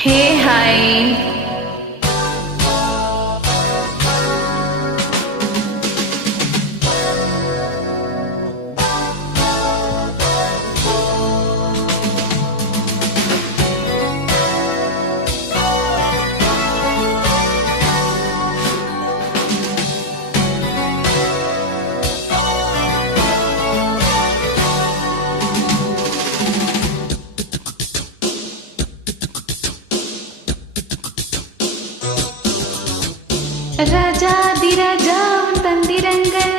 Hey, hi. Rajadhiraja உன் தந்திரங்கள்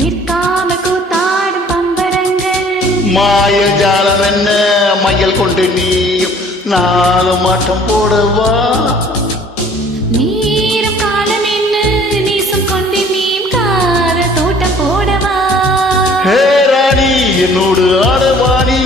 நிற்காமல் கூத்தாடும் பம்பரங்கள். மாயஜாலம் என்ன மையல் கொண்டு நீயும் நாலு மாட்டம் போடவா. நீரும் காலம் என்ன நீசம் கொண்டு நீயும் கார தோட்டம் போடவா. ஹே ராணி என்னோடு ஆடவாணி.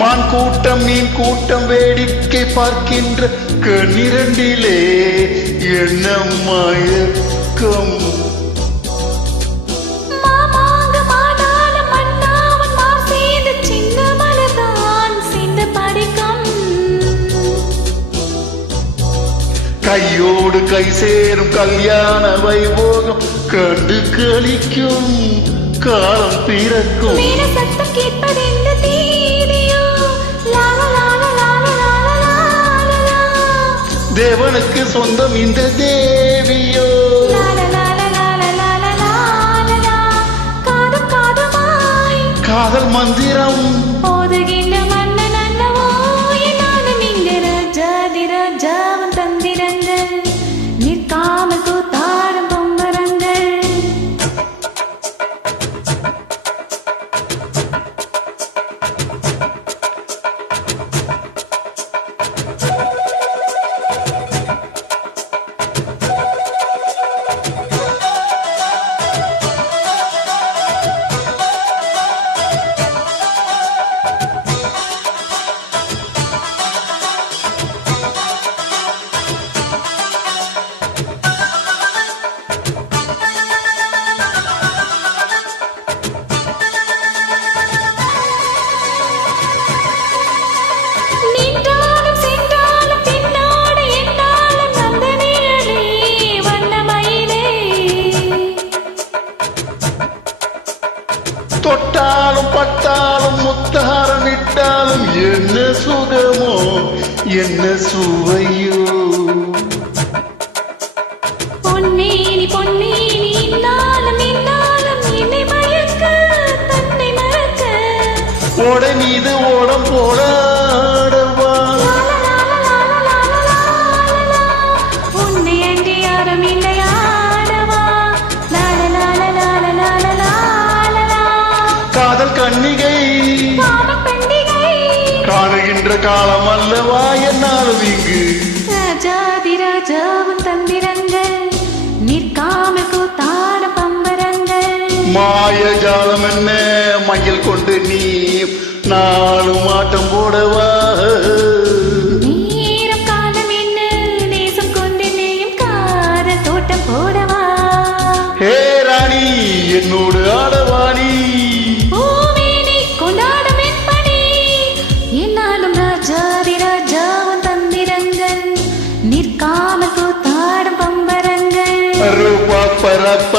மான் கூட்டம் மீன் கூட்டம் வேடிக்கை பார்க்கின்ற கண்ணிரண்டிலே என்ன மயக்கம். கையோடு கை சேரும் கல்யாண வைபோகம் கண்டு கழிக்கும் காலம் பிறக்கும். சத்தம் கேட்பது தேவனுக்கு சொந்தம் இந்த தேவியோ. காதல் மந்திரம் போதுகின்ற மன்னன் அல்லவோ என்னாலும் இங்க ராஜாதிராஜாவின் தந்திரங்கள் நிற்காமல் கூத்தாடும் பம்பரங்கள். தொட்டாலும் பட்டாலும் முத்தாரம் இட்டாலும் என்ன சுகமோ என்ன சுவையோ. பொன்னேனி பொன்னேனி இன்னாலும் இன்னாலும் என்னை மயக்க தன்னை மறக்க. ஓடை மீது ஓடம் போடாடவா. உன்னை அன்றி யாரும் இல்லையாடவா. காதல் கன்னிகை காணுகின்ற காலம் அல்லவா என்னாலும் இங்கு. ராஜாதிராஜாவின் தந்திரங்கள் நிற்காமல் கூத்தாட பம்பரங்கள். மாயஜாலம் என்ன மையல் கொண்டு நீ நாலு மாட்டம் போடவா. நீரம் காலம் என்ன நேசம் கொண்டு நீயும் கார தோட்டம் போடவா. ஹே ராணி என்னோடு ஆடவாணி. ராஜாதிராஜாவின் தந்திரங்கள் நிற்காமல் கூத்தாடும் பம்பரங்கள். ரூபா பரப்ப